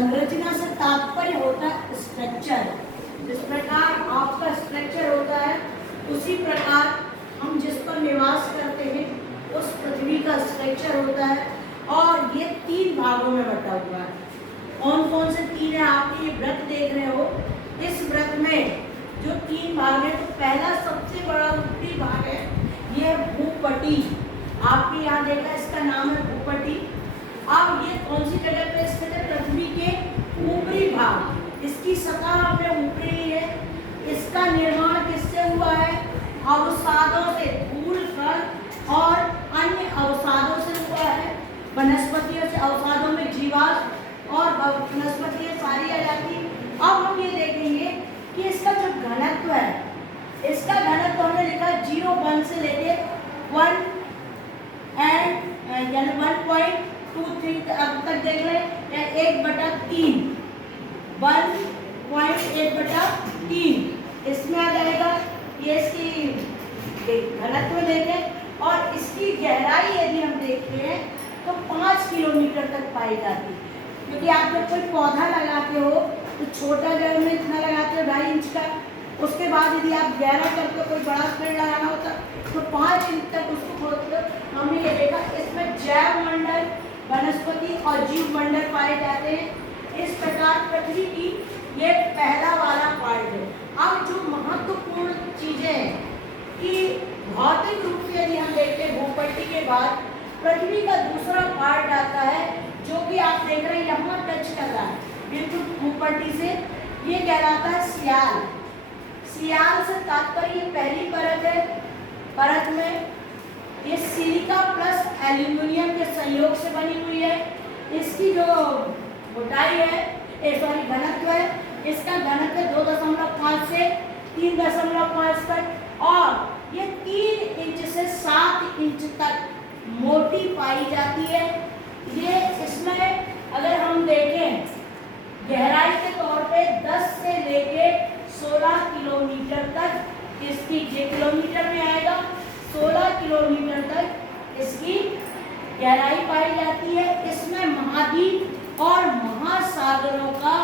संरचना से तात्पर्य होता है स्ट्रक्चर। जिस प्रकार आपका स्ट्रक्चर होता है उसी प्रकार हम जिस पर निवास करते हैं उस पृथ्वी का स्ट्रक्चर होता है। और ये 3 भागों में बटा हुआ है। कौन कौन से 3 है? आप ये व्रत देख रहे हो, इस व्रत में जो 3 भाग है, तो पहला सबसे बड़ा ऊपरी भाग है, ये भूपटि। आपने यहाँ देखा इसका नाम है भूपटि। अब ये कौन सी जगह पे स्थित है? पृथ्वी के ऊपरी भाग। इसकी सतह हमने ऊपरी ली है। इसका निर्माण किससे हुआ है? अवसादों से, धूल कण और अन्य अवसादों से हुआ है। वनस्पतियों से, अवसादों में जीवाश्म और वनस्पतियां सारी आ जाती। अब हम ये देखेंगे कि इसका जो घनत्व है, इसका घनत्व हमने लिखा 0.1 से लेके 1 यानी 1.23 अब तक देख लें, 1/3, 1.1/3 इसमें आ जाएगा। ये इसकी घनत्व देखें और इसकी गहराई यदि हम देखते हैं तो 5 किलोमीटर तक पाई जाती है। क्योंकि आप जब कोई पौधा लगाते हो तो छोटा जड़ में इतना लगाते हो 2.5 इंच का, उसके बाद यदि आप गहरा करके कोई बड़ा पेड़ लगाना होता तो 5 इंच तक उसको खोदते हो। हमने ये देखा इसमें जैव मंडल, वनस्पति और जीव मंडल पाए जाते हैं। इस प्रकार पृथ्वी की ये पहला वाला पार्ट है। अब जो महत्वपूर्ण चीजें हैं कि भौतिक रूप से यदि हम देखते हैं भूपटि के बाद पृथ्वी का दूसरा पार्ट आता है, जो कि आप देख रहे हैं यहाँ टच कर रहा है बिल्कुल भूपटि से, ये कहलाता है सियाल। सियाल से तात्पर्य पहली परत है। परत में ये सिलिका प्लस एल्यूमिनियम के संयोग से बनी हुई है। इसकी जो मोटाई है, घनत्व है, इसका घनत्व 2.5 से 3.5 तक, और ये 3 इंच से 7 इंच तक मोटी पाई जाती है। ये इसमें अगर हम देखें गहराई के तौर पे 10 से लेके 16 किलोमीटर तक इसकी, ये किलोमीटर में आएगा, 16 किलोमीटर तक इसकी गहराई पाई जाती है। इसमें महाद्वीप और महासागरों का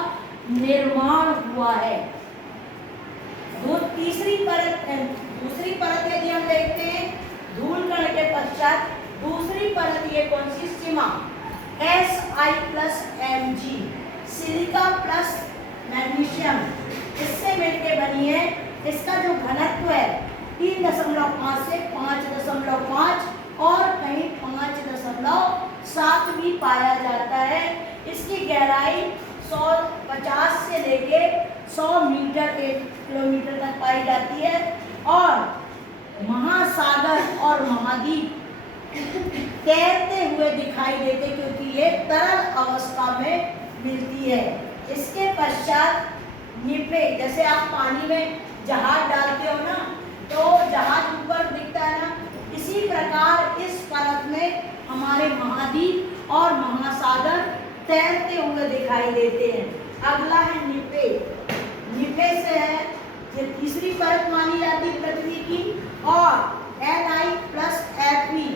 निर्माण हुआ है। दूसरी परत यदि हम देखते हैं धूल कण के पश्चात दूसरी परत, ये कौन सी? सीमा Si+Mg, सिलिका प्लस मैग्नीशियम, इससे मिलकर बनी है। इसका जो घनत्व है 3.5 से 5.5 और कहीं 5.7 भी पाया जाता है। इसकी गहराई 150 से लेके 100 मीटर 1 किलोमीटर तक पाई जाती है। और महासागर और महाद्वीप तैरते हुए दिखाई देते क्योंकि ये तरल अवस्था में मिलती है। इसके पश्चात निपे, जैसे आप पानी में जहाज डालते हो ना, तो जहाज ऊपर दिखता है ना, इसी प्रकार इस परत में हमारे महाद्वीप और महासागर तैरते हुए दिखाई देते हैं। अगला है निपे। निपे से है, ये तीसरी परत मानी जाती है पृथ्वी की, और Ni+Fe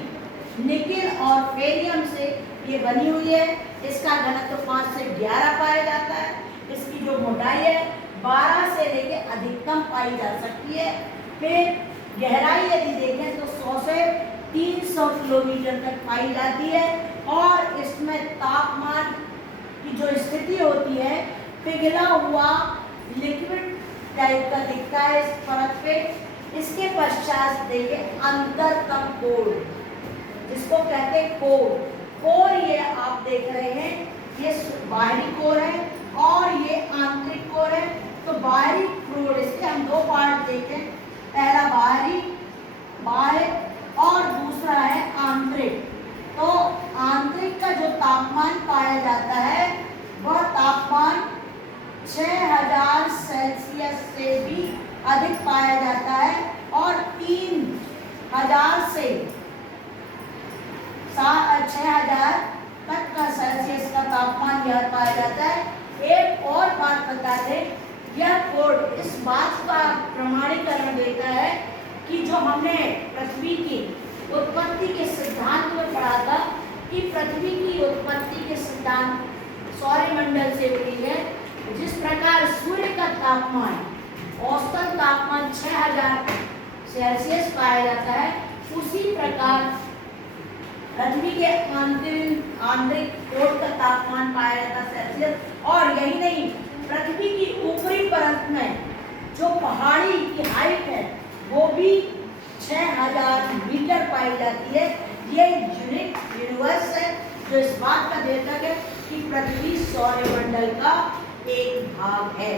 निकिल और फेरियम से ये बनी हुई है। इसका घनत्व 5 से 11 पाया जाता है। इसकी जो मोटाई है 12 से लेके अधिकतम पाई जा सकती है। फिर गहराई यदि देखें तो 100 से 300 किलोमीटर तक पाई जाती है। और इसमें तापमान की जो स्थिति होती है पिघला हुआ लिक्विड टाइप का दिखता है इस परत पे। इसके पश्चात देखें अंतरतम कोर, जिसको कहते हैं कोर। कोर ये आप देख रहे हैं, ये बाहरी कोर है और ये आंतरिक कोर है। तो बाहरी कोर, इसके हम 2 पार्ट देखें, पहला बाहर और दूसरा है आंतरिक। तो आंतरिक का जो तापमान पाया जाता है वह तापमान 6000 सेल्सियस से भी अधिक पाया जाता है, और 3000 से 6000 तक का सेल्सियस का तापमान यह पाया जाता है। एक और बात बता दें, यह कोड इस बात का प्रमाणीकरण देता है कि जो हमने पृथ्वी की उत्पत्ति के सिद्धांत में पढ़ा था कि पृथ्वी की उत्पत्ति के सिद्धांत सौरमंडल से मिली है। जिस प्रकार सूर्य का तापमान औसतन तापमान 6000 सेल्सियस पाया जाता है, उसी प्रकार पृथ्वी के आंतरिक कोर का तापमान पाया जाता है सेल्सियस। और यही नहीं, पृथ्वी की ऊपरी परत में जो पहाड़ी की हाइट है वो भी 6000 मीटर पाई जाती है। ये यूनिक यूनिवर्स है जो इस बात का द्योतक है कि पृथ्वी सौरमंडल का एक भाग है।